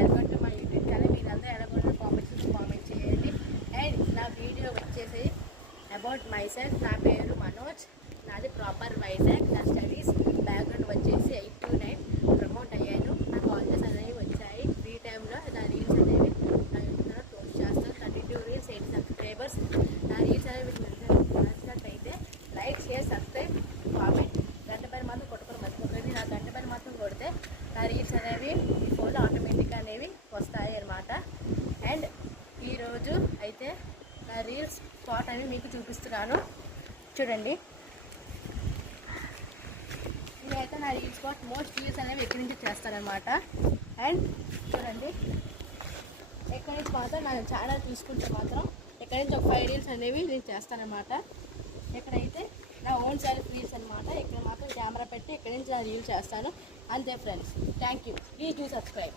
Welcome to my YouTube channel. మీరందరూ ఎలా కూడా కామెంట్ చేయండి. అండ్ నా వీడియో వచ్చేసి అబౌట్ మై సెల్ఫ్. నా పేరు మనోజ్, నాది ప్రాపర్ వైజాగ్. నా స్టడీస్ బ్యాక్గ్రౌండ్ వచ్చేసి 8 to 9 ప్రమోట్ అయ్యాను. నా కాలేజెస్ అనేవి వచ్చాయి. ఫ్రీ టైంలో నా రీల్స్ అనేవి నా యూట్యూబ్లో పోస్ట్ చేస్తాను. 32 రీల్స్, 8 సబ్స్క్రైబర్స్. నా రీల్స్ అనేవి నచ్చినట్టయితే లైక్, షేర్, సబ్స్క్రైబ్, కామెంట్. గంట పైన మాత్రం కొట్టుకొని మర్చిపోకండి. నా గంట పైన మాత్రం కొడితే నా రీల్స్ అనేవి మీ ఫోన్లో ఆటోమేటిక్గా అనేవి వస్తాయి అన్నమాట. అండ్ ఈరోజు అయితే నా రీల్స్ స్పాట్ అనేవి మీకు చూపిస్తున్నాను, చూడండి. నేనైతే నా రీల్స్ స్పాట్ మోస్ట్ రీల్స్ అనేవి ఎక్కడి నుంచి చేస్తానన్నమాట. అండ్ చూడండి, ఎక్కడి నుంచి మాత్రం నా ఛానల్ తీసుకుంటే మాత్రం ఎక్కడి నుంచి ఒక 5 రీల్స్ అనేవి నేను చేస్తానన్నమాట. ఎక్కడైతే నా ఓన్ సెల్ఫ్ రీల్స్ అనమాట. ఇక్కడ మాత్రం కెమెరా పెట్టి ఇక్కడి నుంచి నా రీల్స్ చేస్తాను అంతే friends. Thank you. Please do subscribe.